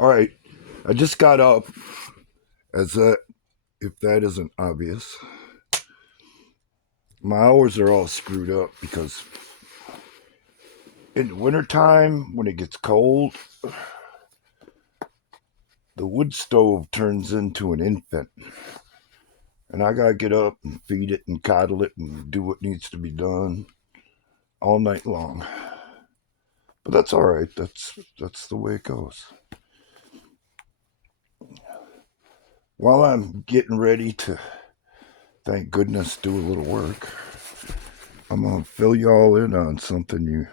All right, I just got up. If that isn't obvious, my hours are all screwed up because in the wintertime, when it gets cold, the wood stove turns into an infant. And I gotta get up and feed it and coddle it and do what needs to be done all night long. But that's all right. That's the way it goes. While I'm getting ready to, thank goodness, do a little work, I'm gonna fill y'all in on something you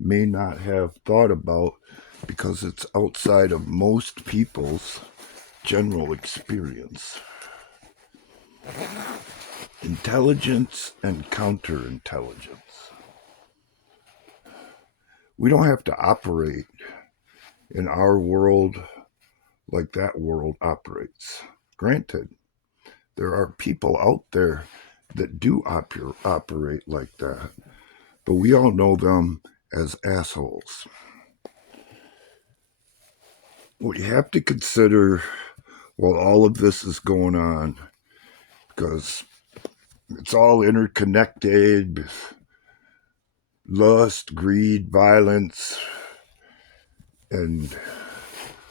may not have thought about because it's outside of most people's general experience. Intelligence and counterintelligence. We don't have to operate in our world like that world operates. Granted, there are people out there that do operate like that, but we all know them as assholes. What you have to consider while all of this is going on, because it's all interconnected, lust, greed, violence, and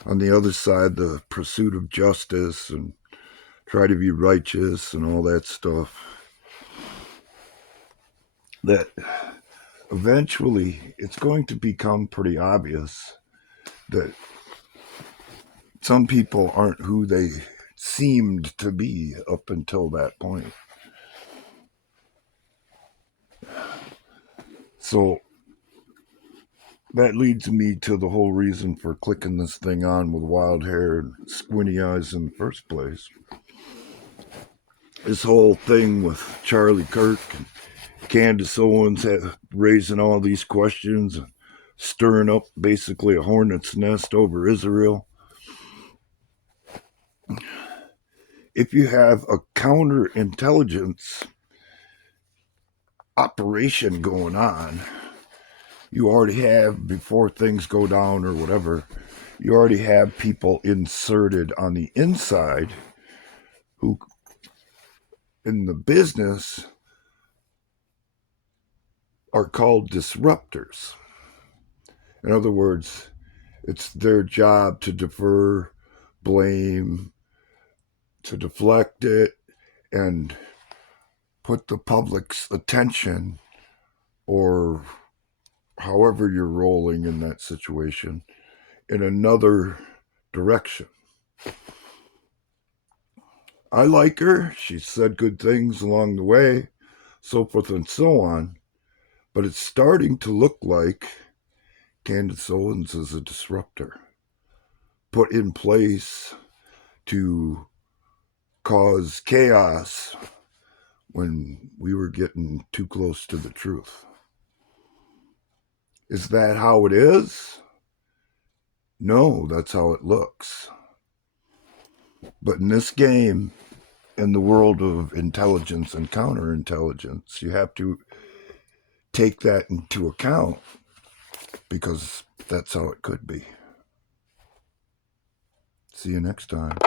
on the other side, the pursuit of justice and try to be righteous and all that stuff. That eventually it's going to become pretty obvious that some people aren't who they seemed to be up until that point. So that leads me to the whole reason for clicking this thing on with wild hair and squinty eyes in the first place. This whole thing with Charlie Kirk and Candace Owens raising all these questions and stirring up basically a hornet's nest over Israel. If you have a counterintelligence operation going on, you already have, before things go down or whatever, you already have people inserted on the inside who, in the business, are called disruptors. In other words, it's their job to defer, blame, to deflect it, and put the public's attention, or however you're rolling in that situation, in another direction. I like her. She's said good things along the way, so forth and so on. But it's starting to look like Candace Owens is a disruptor, put in place to cause chaos when we were getting too close to the truth. Is that how it is? No, that's how it looks. But in this game, in the world of intelligence and counterintelligence, you have to take that into account because that's how it could be. See you next time.